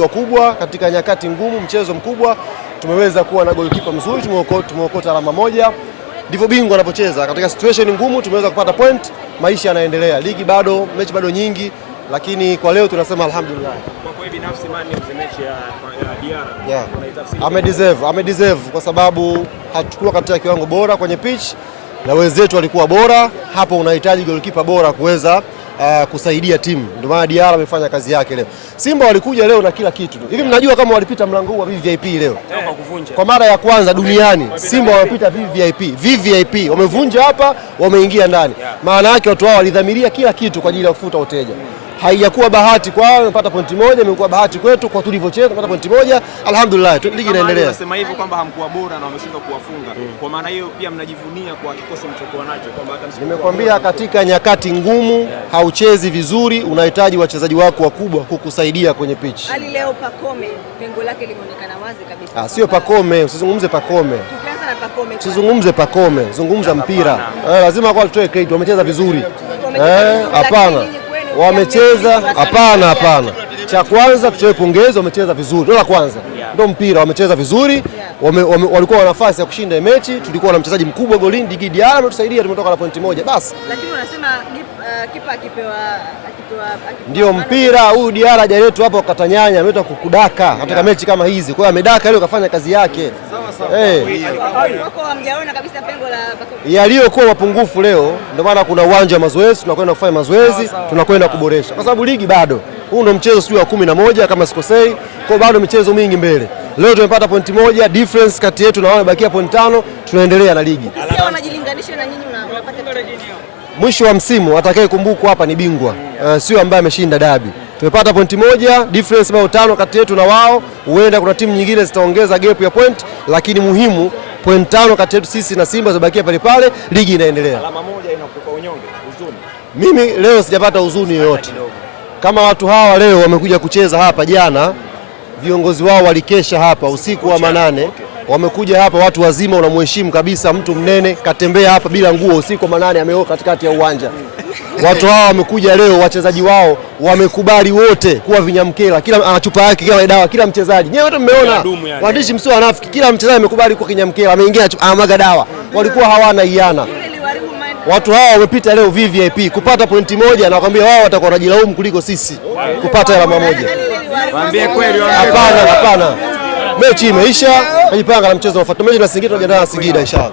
wakubwa katika nyakati ngumu, mchezo mkubwa, tumeweza kuwa na goalkeeper mzuri, tumeokota alama moja. Ndivyo bingwa anapocheza katika situation ngumu, tumeweza kupata point, maisha yanaendelea. Ligi bado, mechi bado nyingi, lakini kwa leo tunasema alhamdulillah. Kwa kweli binafsi man of the match ya Diarra amedeserve kwa sababu hatakuwa katika kiwango bora kwenye pitch na wenzetu walikuwa bora. Hapo unahitaji goalkeeper bora kuweza kusaidia timu. Ndio maana Diarra amefanya kazi yake leo. Simba walikuja leo na kila kitu. Hivi mnajua kama walipita mlango huu wa VVIP leo? Kwa mara ya kwanza duniani Simba wamepita VVIP. Wamevunja hapa, wameingia ndani. Maana yake watu hao walidhamiria kila kitu kwa ajili ya kufuta uteja. Haijakuwa bahati kwao, wamepata pointi moja, imekuwa bahati kwetu kwa tulivyocheza, tumepata pointi moja. Alhamdulillah, ligi inaendelea. Unasema hivyo kwamba hamkuwa bora na wameshindwa kuwafunga. Kwa maana hiyo pia mnajivunia kwa kikosi mlichokuwa nacho kwamba hata nimekwambia katika nyakati ngumu hauchezi vizuri, unahitaji wachezaji wako wakubwa kukusaidia kwenye pitch. Hali leo Pacome pengo lake limeonekana wazi kabisa. Sio Pacome, usizungumze Pacome. Tukianza na Pacome. Usizungumze Pacome, zungumza mpira. Lazima kwa tutoe credit, wamecheza vizuri. Hapana. Wamecheza hapana. Cha kwanza tutoe pongezi, wamecheza vizuri. Ndio la kwanza. Ndio mpira, wamecheza vizuri. Walikuwa na nafasi ya kushinda mechi. Tulikuwa na mchezaji mkubwa golini Diarra ametusaidia, tumetoka na pointi moja basi. Lakini wanasema kipa akipewa ndio mpira huu. Diarra hajaletwa hapa ukatanyanya, ameletwa kukudaka katika mechi kama hizi. Kwa hiyo amedaka leo, kafanya kazi yake. Wako hamjaona kabisa pengo la Pacome. Yaliyokuwa mapungufu leo, ndio maana kuna uwanja wa mazoezi, tunakwenda kufanya mazoezi, tunakwenda kuboresha. Kwa sababu ligi bado. Huu ndio mchezo sio wa 11 kama sikosei. Kwa bado michezo mingi mbele. Leo tumepata pointi moja, difference kati yetu na wao imebakia pointi 5, tunaendelea na ligi. Sio wanajilinganisha na nyinyi unapata. Mwisho wa msimu atakayekumbukwa hapa ni bingwa, sio ambaye ameshinda dabi. Tumepata pointi moja, difference bao 5 kati yetu na wao. Huenda kuna timu nyingine zitaongeza gap ya point, lakini muhimu point 5 kati yetu sisi na Simba zibakia pale pale, ligi inaendelea. Alama moja inakupa unyonge, huzuni. Mimi leo sijapata huzuni yoyote. Kama watu hawa leo wamekuja kucheza hapa jana, viongozi wao walikesha hapa usiku wa manane. Wamekuja hapa watu wazima, unamheshimu kabisa, mtu mnene katembea hapa bila nguo usiku wa manane, ameoka katikati ya uwanja. Watu hawa wamekuja leo, wachezaji wao wamekubali wote kuwa vinyamkela, kila ana chupa yake kama dawa, kila mchezaji. Nyewe wote mmeona, waandishi msio wanafiki, kila mchezaji amekubali kuwa kinyamkela, ameingia amaga dawa. Walikuwa hawana iana. Watu hawa wamepita leo VVIP kupata pointi moja, na wakwambia wao watakuwa wanajilaumu kuliko sisi kupata alama moja. Waambie kweli. Hapana. Mechi imeisha, najipanga na mchezo unaofuata. Mechi na Singida, tunajiandaa na Singida inshallah.